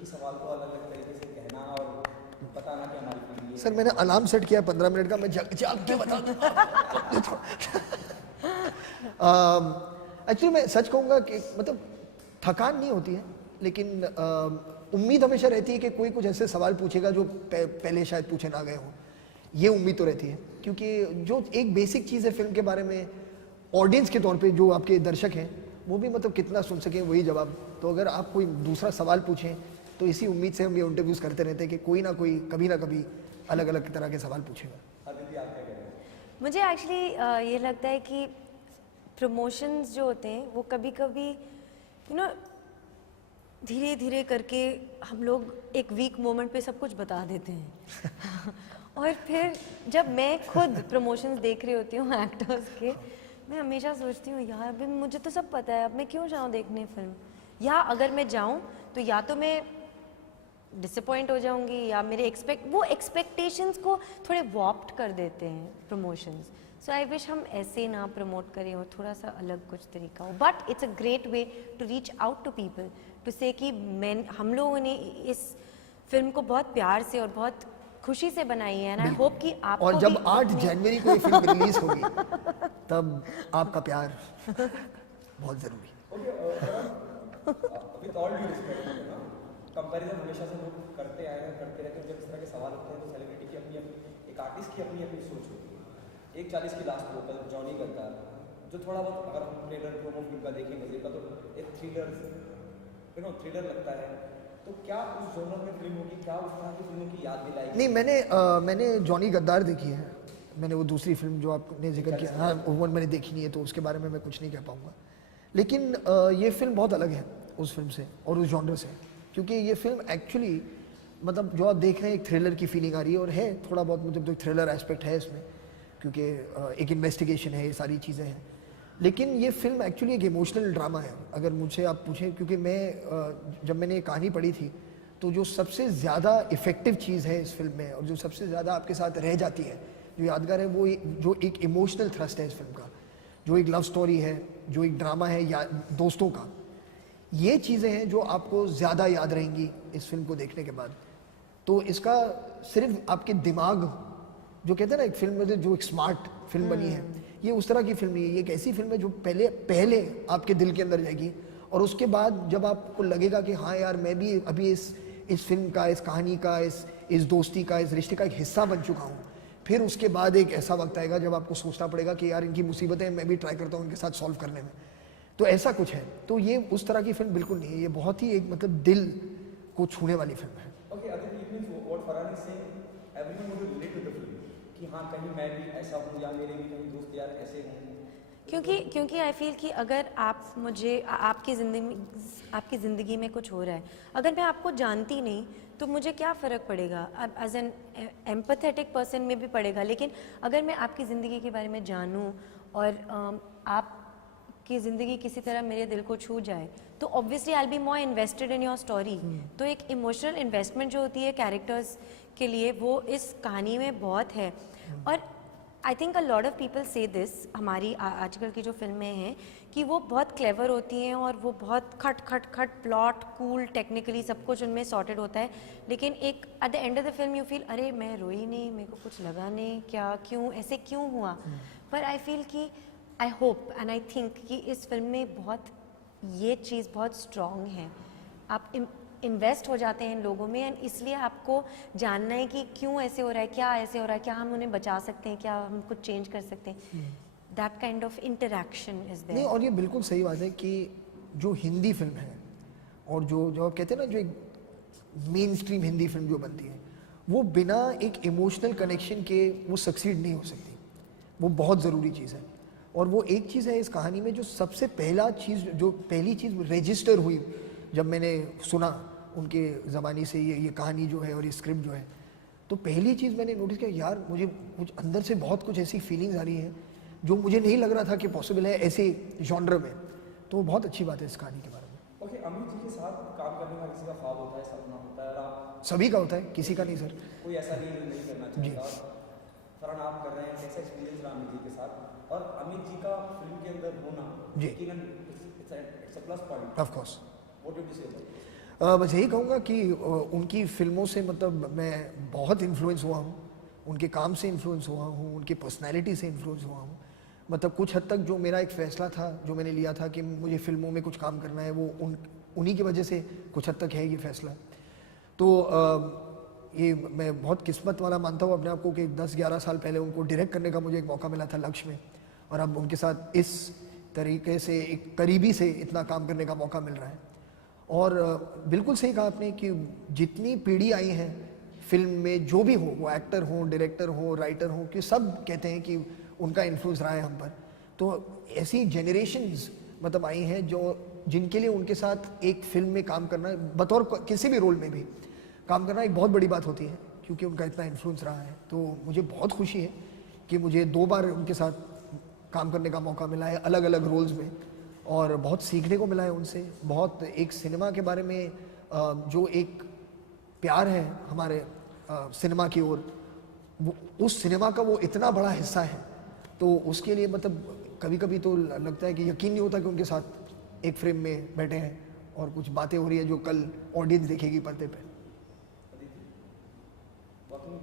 ही सवाल को अलग अलग तरीके से कहना और बताना कि हमारी फीलिंग सर मैंने अलार्म सेट किया 15 मिनट का, मैं जाग के बता दूँ। एक्चुअली मैं सच कहूँगा कि मतलब थकान नहीं होती है, लेकिन उम्मीद हमेशा रहती है कि कोई कुछ ऐसे सवाल पूछेगा जो पहले शायद पूछे ना गए हों। ये उम्मीद तो रहती है, क्योंकि जो एक बेसिक चीज़ है फिल्म के बारे में, ऑडियंस के तौर पे जो आपके दर्शक हैं वो भी मतलब कितना सुन सकें वही जवाब। तो अगर आप कोई दूसरा सवाल पूछें तो इसी उम्मीद से हम ये इंटरव्यूज़ करते रहते हैं कि कोई ना कोई कभी ना कभी अलग अलग तरह के सवाल पूछेगा। मुझे एक्चुअली ये लगता है कि प्रमोशंस जो होते हैं वो कभी कभी धीरे धीरे करके हम लोग एक वीक मोमेंट पे सब कुछ बता देते हैं। और फिर जब मैं खुद प्रमोशंस देख रही होती हूँ एक्टर्स के, मैं हमेशा सोचती हूँ यार अभी मुझे तो सब पता है, अब मैं क्यों जाऊँ देखने फिल्म, या अगर मैं जाऊँ तो या तो मैं डिसअपॉइंट हो जाऊंगी या मेरे एक्सपेक्टेशंस को थोड़े वॉप्ड कर देते हैं प्रमोशंस। सो आई विश हम ऐसे ना प्रमोट करें और थोड़ा सा अलग कुछ तरीका हो, but it's a great way to reach out to people to say कि हम लोगों ने इस फिल्म को बहुत प्यार से और बहुत खुशी से बनाई है, एंड आई होप कि आपको और जब भी 8 जनवरी को ये फिल्म रिलीज होगी तब आपका प्यार बहुत जरूरी है। विद ऑल ड्यू रिस्पेक्ट ना, कंपैरिजन हमेशा से लोग करते आए हैं, करते रहते हैं। जब इस तरह के सवाल होते हैं तो सेलिब्रिटी की अपनी अपनी, एक आर्टिस्ट की अपनी अपनी सोच होती है। एक 40 की लास्ट वोकल जॉनी गद्दार, जो थोड़ा बहुत अगर हम ट्रेलर प्रोमो फिल्म का देखें मजे का, तो एक थ्रिलर लगता है। तो क्या उस जोनर में फिल्म होगी, क्या उस तरह की फिल्मों की याद दिलाएगी? नहीं, मैंने जॉनी गद्दार देखी है। मैंने वो दूसरी फिल्म जो आपने जिक्र किया, हाँ वो मैंने देखी नहीं है, तो उसके बारे में मैं कुछ नहीं कह पाऊँगा। लेकिन ये फिल्म बहुत अलग है उस फिल्म से और उस जॉनर से, क्योंकि ये फिल्म एक्चुअली मतलब जो आप देख रहे हैं एक थ्रिलर की फीलिंग आ रही है, और है थोड़ा बहुत मतलब जो थ्रिलर एस्पेक्ट है इसमें, क्योंकि एक इन्वेस्टिगेशन है, ये सारी चीज़ें हैं। लेकिन ये फिल्म एक्चुअली एक इमोशनल ड्रामा है अगर मुझसे आप पूछें, क्योंकि मैं जब मैंने ये कहानी पढ़ी थी तो जो सबसे ज़्यादा इफ़ेक्टिव चीज़ है इस फिल्म में और जो सबसे ज़्यादा आपके साथ रह जाती है, जो यादगार है, वो जो एक इमोशनल थ्रस्ट है इस फिल्म का, जो एक लव स्टोरी है, जो एक ड्रामा है या दोस्तों का, ये चीज़ें हैं जो आपको ज़्यादा याद रहेंगी इस फिल्म को देखने के बाद। तो इसका सिर्फ आपके दिमाग, जो कहते हैं ना एक फिल्म में जो एक स्मार्ट फिल्म बनी है, ये उस तरह की फिल्म नहीं है। ये एक ऐसी फिल्म है जो पहले आपके दिल के अंदर जाएगी, और उसके बाद जब आपको लगेगा कि हाँ यार मैं भी अभी इस फिल्म का, इस कहानी का, इस दोस्ती का, इस रिश्ते का एक हिस्सा बन चुका हूँ, फिर उसके बाद एक ऐसा वक्त आएगा जब आपको सोचना पड़ेगा कि यार इनकी मुसीबतें मैं भी ट्राई करता हूँ इनके साथ सॉल्व करने में। तो ऐसा कुछ है। तो ये उस तरह की फिल्म बिल्कुल नहीं है, ये बहुत ही एक मतलब दिल को छूने वाली फिल्म है। Okay, Aditi, it means what Farhan is saying, everyone would relate to the film. कि हाँ कहीं मैं भी ऐसा हूँ या मेरे भी कहीं दोस्त यार ऐसे हों। क्योंकि आई फील कि अगर आप मुझे आपकी ज़िंदगी में कुछ हो रहा है, अगर मैं आपको जानती नहीं तो मुझे क्या फ़र्क पड़ेगा, एज एन एम्पैथेटिक पर्सन में भी पड़ेगा। लेकिन अगर मैं आपकी ज़िंदगी के बारे में जानूं और आपकी ज़िंदगी किसी तरह मेरे दिल को छू जाए तो obviously I will be more invested in your story. तो एक इमोशनल इन्वेस्टमेंट जो होती है कैरेक्टर्स के लिए, वो इस कहानी में बहुत है। और I think a lot of people से दिस, हमारी आजकल की जो फिल्में हैं कि वो बहुत क्लेवर होती हैं और वो बहुत खट प्लॉट, कूल, टेक्निकली सब कुछ उनमें सॉर्टेड होता है, लेकिन एक at the end of the film you feel अरे मैं रोई नहीं, मेरे को कुछ लगा नहीं, क्या क्यों ऐसे क्यों हुआ। पर आई फील कि I hope and I think कि इस फिल्म में बहुत ये चीज़ बहुत स्ट्रॉन्ग है, आप इन्वेस्ट हो जाते हैं इन लोगों में, एंड इसलिए आपको जानना है कि क्यों ऐसे हो रहा है, क्या ऐसे हो रहा है, क्या हम उन्हें बचा सकते हैं, क्या हम कुछ चेंज कर सकते हैं। That kind of interaction is there. नहीं, और ये बिल्कुल सही बात है कि जो हिंदी फिल्म है और जो आप कहते हैं ना, जो एक मेन स्ट्रीम हिंदी फिल्म जो बनती है, वो बिना एक इमोशनल कनेक्शन के वो सक्सीड नहीं हो सकती। वो बहुत ज़रूरी चीज़ है। और वो एक चीज़ है इस कहानी में, जो सबसे पहली चीज़ रजिस्टर हुई जब मैंने सुना उनके ज़बानी से ये कहानी जो है और ये स्क्रिप्ट जो है, तो पहली चीज़ मैंने नोटिस किया यार मुझे कुछ अंदर से बहुत कुछ ऐसी फीलिंग्स आ रही हैं जो मुझे नहीं लग रहा था कि पॉसिबल है ऐसे जॉनर में। तो बहुत अच्छी बात है इस कहानी के बारे में। ओके, अमित जी के साथ काम करने का किसी का ख्वाब होता है, सपना होता है, और आप सभी का होता है, किसी का नहीं सर। कोई ऐसा नहीं करना चाहता। फरहान आप कर रहे हैं, कैसा एक्सपीरियंस रहा अमित जी के साथ, और अमित जी का फिल्म के अंदर होना जी, it's a plus point of course. What do you say about? बस यही कहूँगा कि उनकी फिल्मों से मतलब मैं बहुत इन्फ्लुएंस हुआ हूँ, उनके काम से इन्फ्लुएंस हुआ हूँ, उनकी पर्सनैलिटी से इन्फ्लुएंस हुआ हूँ। मतलब कुछ हद तक जो मेरा एक फ़ैसला था जो मैंने लिया था कि मुझे फ़िल्मों में कुछ काम करना है, वो उन्हीं की वजह से कुछ हद तक है ये फ़ैसला। तो ये मैं बहुत किस्मत वाला मानता हूँ अपने आप को कि 10-11 साल पहले उनको डायरेक्ट करने का मुझे एक मौका मिला था लक्ष्य में, और अब उनके साथ इस तरीके से एक करीबी से इतना काम करने का मौका मिल रहा है। और बिल्कुल सही कहा आपने कि जितनी पीढ़ी आई हैं फिल्म में, जो भी हो, वो एक्टर हो, डायरेक्टर हो, राइटर हो, कि सब कहते हैं कि उनका इन्फ्लुएंस रहा है हम पर। तो ऐसी जनरेशन्स मतलब आई हैं जो जिनके लिए उनके साथ एक फिल्म में काम करना बतौर किसी भी रोल में भी काम करना एक बहुत बड़ी बात होती है, क्योंकि उनका इतना इन्फ्लुएंस रहा है। तो मुझे बहुत खुशी है कि मुझे 2 बार उनके साथ काम करने का मौका मिला है अलग अलग रोल्स में, और बहुत सीखने को मिला है उनसे। बहुत एक सिनेमा के बारे में जो एक प्यार है हमारे सिनेमा की ओर, उस सिनेमा का वो इतना बड़ा हिस्सा है, तो उसके लिए मतलब कभी कभी तो लगता है कि यकीन नहीं होता कि उनके साथ एक फ्रेम में बैठे हैं और कुछ बातें हो रही है जो कल ऑडियंस देखेगी पर्दे पे। वाकई